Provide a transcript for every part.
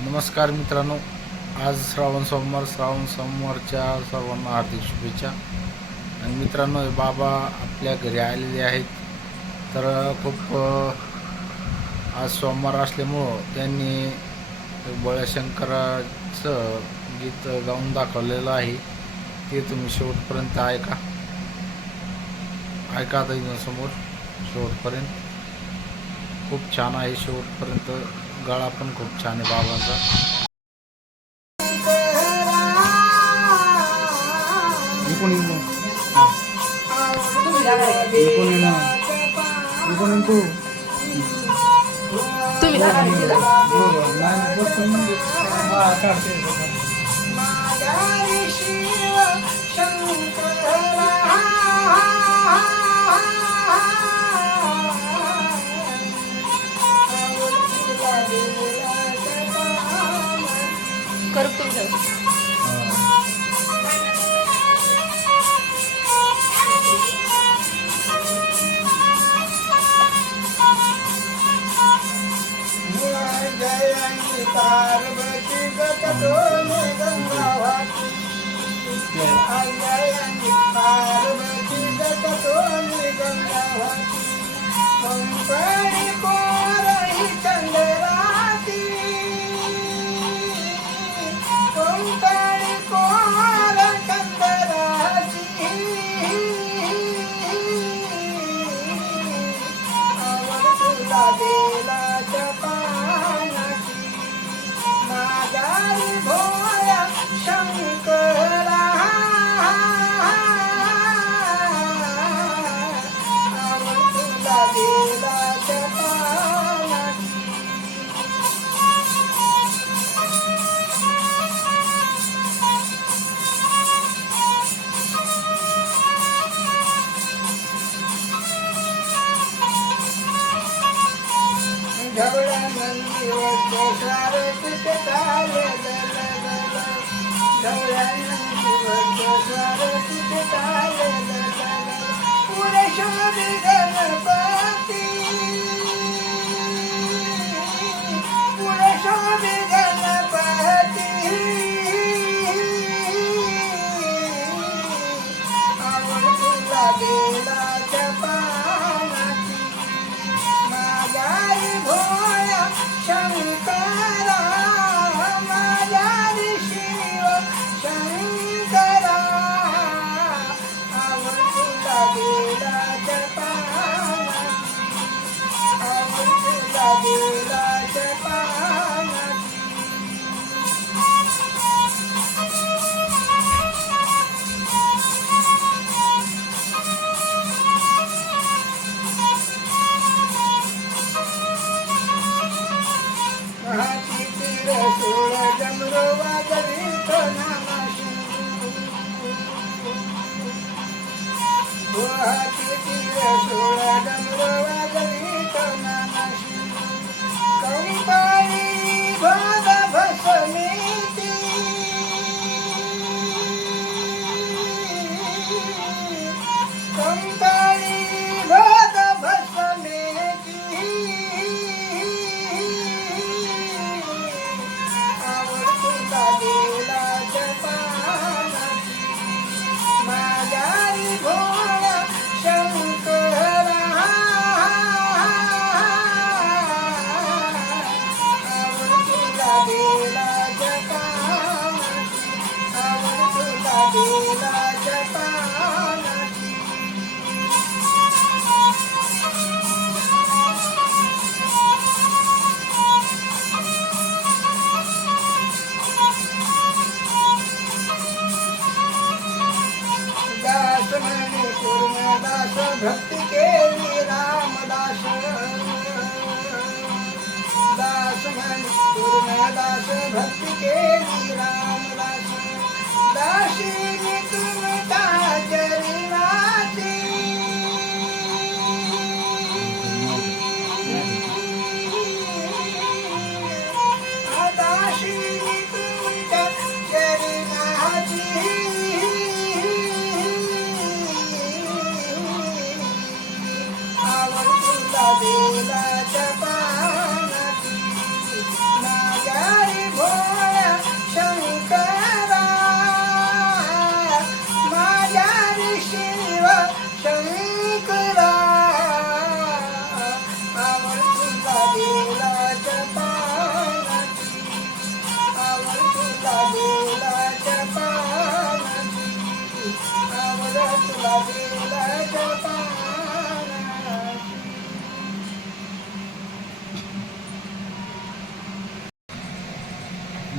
नमस्कार मित्रांनो, आज श्रावण सोमवारच्या सर्वांना हार्दिक शुभेच्छा. आणि मित्रांनो, हे बाबा आपल्या घरी आलेले आहेत. तर खूप आज सोमवार असल्यामुळं त्यांनी बळशंकराचं गीत गाऊन दाखवलेलं आहे. ते तुम्ही शेवटपर्यंत ऐका आता इथून समोर शेवटपर्यंत. खूप छान आहे. शेवटपर्यंत गळा पण खूप छान आहे बाबांचा. करू तुमचं जयंती पार्वती गतोनी गंगावती जयंती पार्वती गतोनी गंगावती कंकणी कोरही चंद्राती कंकणी कोर चंद्राची आवड तुला बेलाच्या पानाची माझ्यारी भोळ्या शंकरा आवड तुला बेलाच्या पानाची ढवळ्या नंदीवर कुठे चाले ढवळ्या नंदीवर कुठे चाले पुरे शोधी गणपती पुरे शोधी गणपती आवड तुला बेलाच्या पानाची माझ्यारी भोळ्या शंकरा माझ्यारी शिव शंकरा आवड तुला बेलाच्या पानाची आवड तुला बेलाच्या पानाची हाती तीर सोळ डमरो वाजवीत नाना शिव हाती तीर सोळ डमरो वाजवीत नाना शिव कंपाळी भाग भसमीती कंपाळी भाग भसमीती आवड तुला बेलाच्या पानाची माझ्यारी भोळ्या शंकरा आवड तुला बेलाच्या पानाची आवड तुला बेलाच्या पानाची दास म्हणे पूर्णदास भक्ती केली रामदास दास म्हणे पूर्णदास भक्ती केली रामदास दाशीनी तुमता चरणाची दाशीनी तुमता चरणाची आवड तुला बेलाच्या पानाची माझ्यारी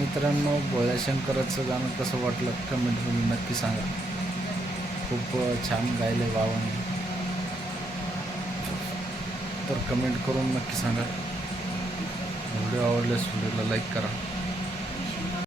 मित्रांनो, भोळ्या शंकराचं गाणं कसं वाटलं कमेंटमध्ये नक्की सांगा. खूप छान गायलं बाबांनी. तर कमेंट करून नक्की सांगा. व्हिडिओ आवडल्यास व्हिडिओला लाईक करा.